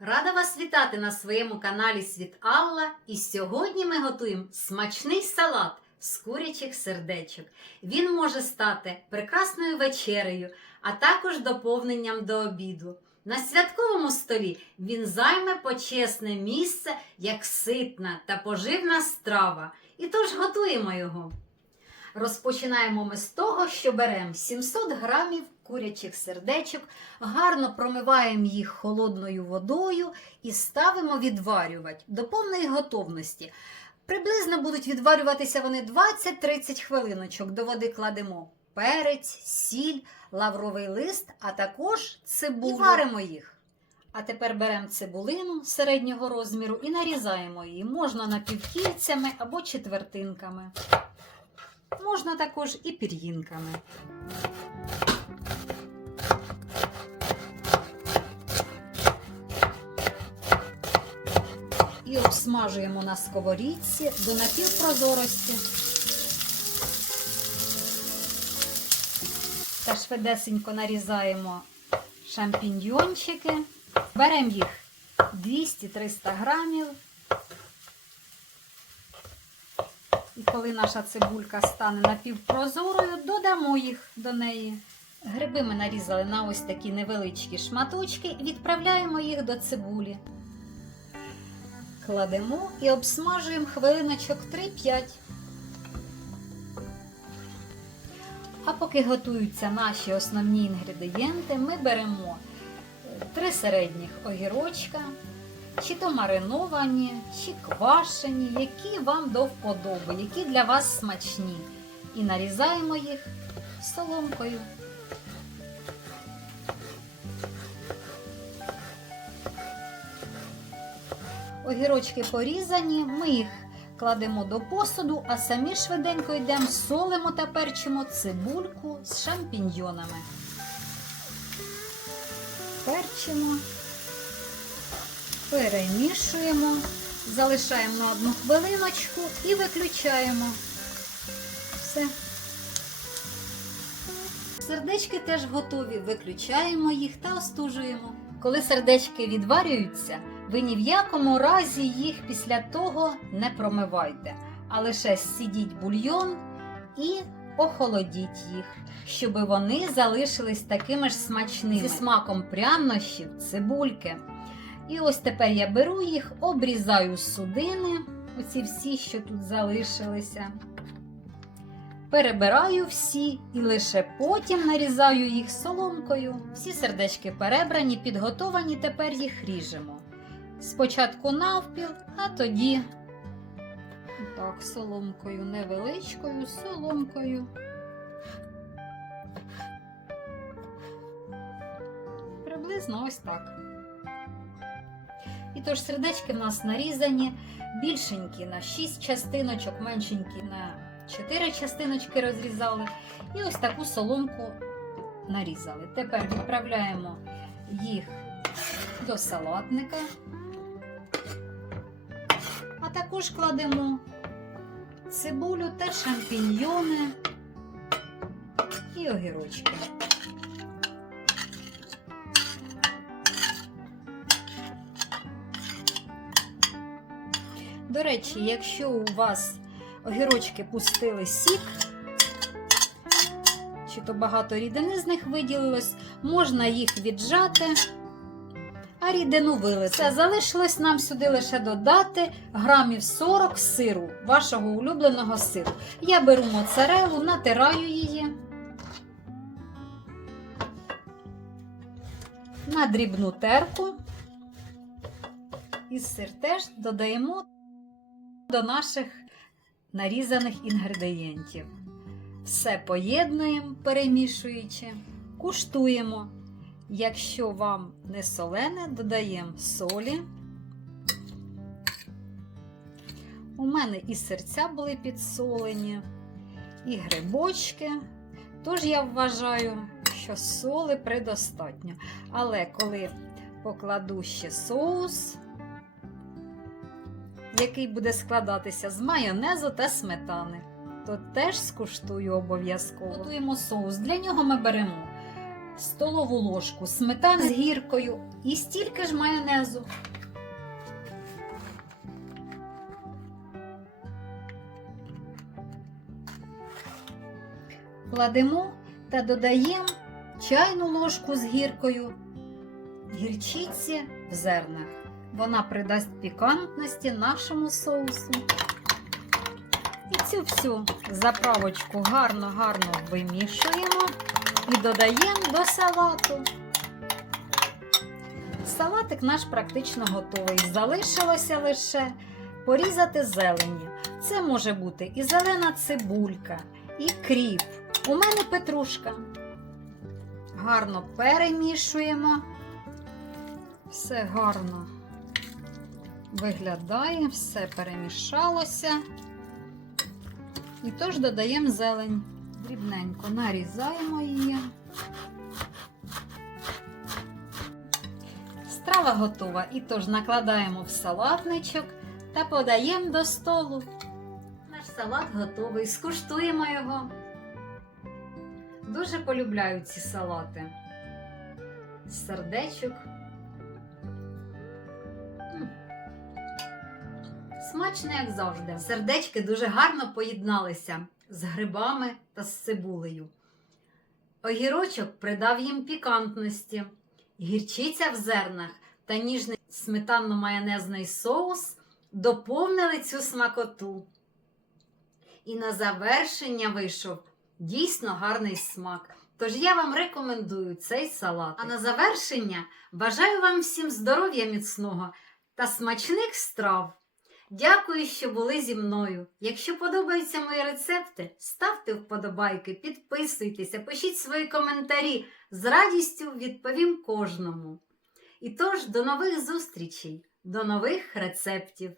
Рада вас вітати на своєму каналі Світ Алла. І сьогодні ми готуємо смачний салат з курячих сердечок. Він може стати прекрасною вечерею, а також доповненням до обіду. На святковому столі він займе почесне місце як ситна та поживна страва. І тож готуємо його. Розпочинаємо ми з того, що беремо 700 грамів курячих сердечок, гарно промиваємо їх холодною водою і ставимо відварювати до повної готовності. Приблизно будуть відварюватися вони 20-30 хвилиночок. До води кладемо перець, сіль, лавровий лист, а також цибулю. І варимо їх. А тепер беремо цибулину середнього розміру і нарізаємо її. Можна напівкільцями або четвертинками. Можна також і пір'їнками. І обсмажуємо на сковорідці до напівпрозорості. Та швидесенько нарізаємо шампіньйончики. Беремо їх 200-300 грамів. І коли наша цибулька стане напівпрозорою, додамо їх до неї. Гриби ми нарізали на ось такі невеличкі шматочки і відправляємо їх до цибулі. Кладемо і обсмажуємо хвилиночок 3-5. А поки готуються наші основні інгредієнти, ми беремо е, три середніх огірочка, чи то мариновані, чи квашені, які вам до вподоби, які для вас смачні. І нарізаємо їх соломкою. Огірочки порізані, ми їх кладемо до посуду, а самі швиденько йдемо, солимо та перчимо цибульку з шампіньйонами. Перчимо, перемішуємо, залишаємо на одну хвилиночку і виключаємо. Все. Сердечки теж готові, виключаємо їх та остужуємо. Коли сердечки відварюються, ви ні в якому разі їх після того не промивайте, а лише сідіть бульйон і охолодіть їх, щоб вони залишились такими ж смачними зі смаком прянощів, цибульки. І ось тепер я беру їх, обрізаю судини, оці всі, що тут залишилися. Перебираю всі і лише потім нарізаю їх соломкою. Всі сердечки перебрані, підготовані, тепер їх ріжемо. Спочатку навпіл, а тоді так, соломкою невеличкою, соломкою. Приблизно ось так. І тож сердечки в нас нарізані, більшенькі на 6 частиночок, меншенькі на 4 частиночки розрізали. І ось таку соломку нарізали. Тепер відправляємо їх до салатника, також кладемо цибулю та шампіньйони і огірочки. До речі, якщо у вас огірочки пустили сік, чи то багато рідини з них виділилось, можна їх віджати, а рідину вилити. Все, залишилось нам сюди лише додати грамів 40 сиру, вашого улюбленого сиру. Я беру моцарелу, натираю її. На дрібну терку. І сир теж додаємо до наших нарізаних інгредієнтів. Все поєднуємо, перемішуючи, куштуємо. Якщо вам не солене, додаємо солі. У мене і серця були підсолені, і грибочки. Тож я вважаю, що соли предостатньо. Але коли покладу ще соус, який буде складатися з майонезу та сметани, то теж скуштую обов'язково. Готуємо соус. Для нього ми беремо столову ложку сметани з гіркою і стільки ж майонезу. Кладемо та додаємо чайну ложку з гіркою гірчиці в зернах. Вона придасть пікантності нашому соусу. І цю всю заправочку гарно-гарно вимішуємо і додаємо до салату. Салатик наш практично готовий. Залишилося лише порізати зелені. Це може бути і зелена цибулька, і кріп. У мене петрушка. Гарно перемішуємо. Все гарно виглядає, все перемішалося. І тож додаємо зелень. Дрібненько нарізаємо її. Страва готова. І тож накладаємо в салатничок та подаємо до столу. Наш салат готовий. Скуштуємо його. Дуже полюбляю ці салати. Сердечок. Смачно, як завжди. Сердечки дуже гарно поєдналися з грибами та з цибулею. Огірочок придав їм пікантності, гірчиця в зернах та ніжний сметанно-майонезний соус доповнили цю смакоту. І на завершення вийшов дійсно гарний смак. Тож я вам рекомендую цей салат. А на завершення бажаю вам всім здоров'я міцного та смачних страв. Дякую, що були зі мною. Якщо подобаються мої рецепти, ставте вподобайки, підписуйтеся, пишіть свої коментарі. З радістю відповім кожному. І тож, до нових зустрічей, до нових рецептів!